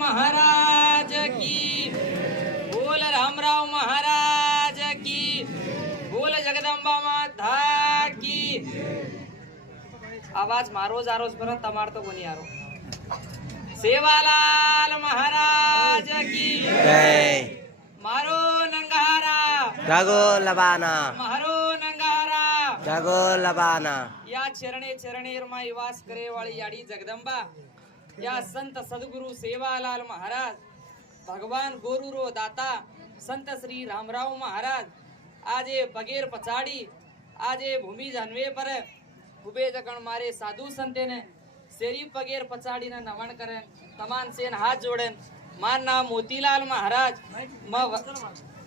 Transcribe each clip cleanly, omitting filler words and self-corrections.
महाराज की बोल रामराव महाराज की बोल जगदंबा माता की। आवाज मारो जारो पर तमार तो कोनी यारो। सेवालाल महाराज की जय। मारो नंगारा जागो लबाना मारो नंगारा जागो लबाना। या चरणे चरणे रमाई वास करे वाली याडी जगदंबा या संत सद्गुरु सेवालाल महाराज भगवान गोरुरो दाता संत श्री रामराव महाराज आजे बगेर पचाड़ी आजे भूमि जानवे पर उबे जकण मारे साधु संते ने सेरी पगेर पचाड़ी ने नमन करे तमान सेन हाथ जोड़न। मार नाम मोतीलाल महाराज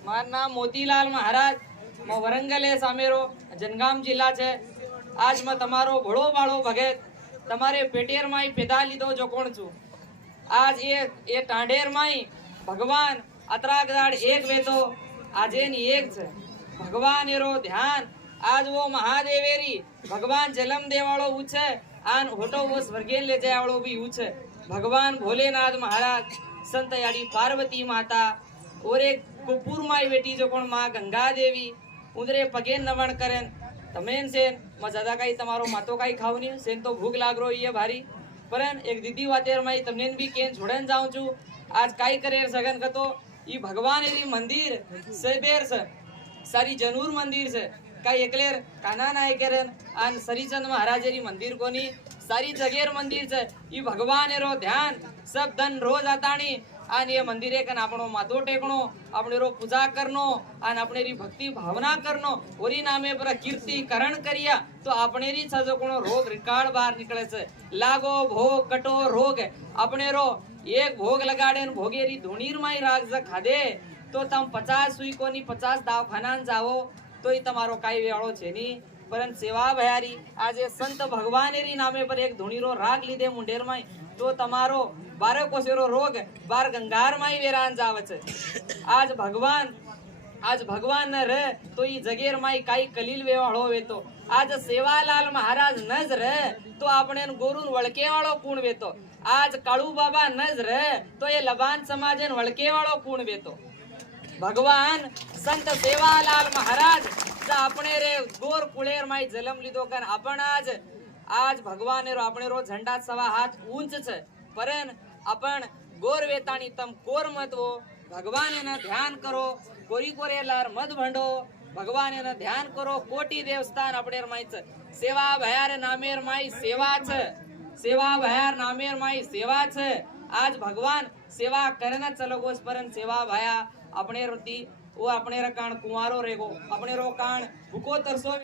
मार नाम मोतीलाल महाराज म वरंगले सामेरो जनगाम जिला छे। आज मैं तमारो भोळो बाळो भगत तमारे पेटेर माई पेदा लीधो जो कोण छू। आज ये टांडेर माई भगवान अतरागदाड़ एक वेतो आजे नी एक छे। भगवान एरो ध्यान आज वो महादेवेरी भगवान जन्म देवाळो ऊछे आन होटो वो स्वर्गे ले जावाळो भी ऊछे। भगवान भोलेनाथ महाराज संत याडी पार्वती माता और एक कुपुर माई बेटी जो कोण मां गंगा देवी उंदरे पगे नमन करेन तमेन सेन म ज्यादा काई तमारो मातो काई खावनी सेन तो भूख लाग रो ये भारी परन एक दीदी वातेर माई तमनेन भी केन छोड़न जाऊं छु। आज काई करेर सगन कतो ई भगवान एरी मंदिर सेबेर से सारी जनूर मंदिर से काई एकलेर काना नाय केरन आन सरीचंद महाराज एरी मंदिर कोनी सारी जगेर मंदिर से ई भगवान एरो ध्यान सब धन रोज आताणी आन ये मंदिरे कन आपणो माथो टेकणो आपणे रो पूजा करनो आन आपणे री भक्ति भावना करनो ओरी नामे पर कीर्ति करण करिया तो आपणे री छजो कोनो रोग रिकाळ बाहर निकळे छे। लागो भोग कटो रोग आपणे रो एक भोग लगाडेन भोगेरी धुणीर माई राग ज खादे तो तम 50 सुई कोनी 50 दवाखानान जावो तो ई तमारो काई वेळो छे नी परन सेवा भयारी आज संत भगवानेरी नामे पर एक धुणीरो राग लीधे मुंडेर माई तो तमारो 12 कोसेरो रोग बार गंगार माई वेरान जावे छे। आज भगवान न रे तो ई जगेर माई काई कलील वेवाळो वेतो। आज सेवालाल महाराज नज रे तो आपणे गोरुन वळके वाळो कोण वेतो। आज काळू बाबा नज रे तो ये लबान समाजन वळके वाळो कोण वेतो। भगवान संत सेवालाल महाराज अपने रे गोर कुळेर माई जलम लीधो कन आपण आज भगवान रो अपने रो झंडा सवा हाथ ऊंच छे परन अपन गोर वेताणी तम कोर मत वो भगवान ने ध्यान करो कोरी कोरे लार मत भंडो भगवान ने ध्यान करो कोटी देवस्थान अपने माई छे। सेवा भयार नामेर माई सेवा छे सेवा भयार नामेर माई सेवा छे। आज भगवान सेवा करना चलो गोस परन सेवा भया अपने रोती वो अपने रा कान कुंवारो रेगो अपने रो कान भूको तरसो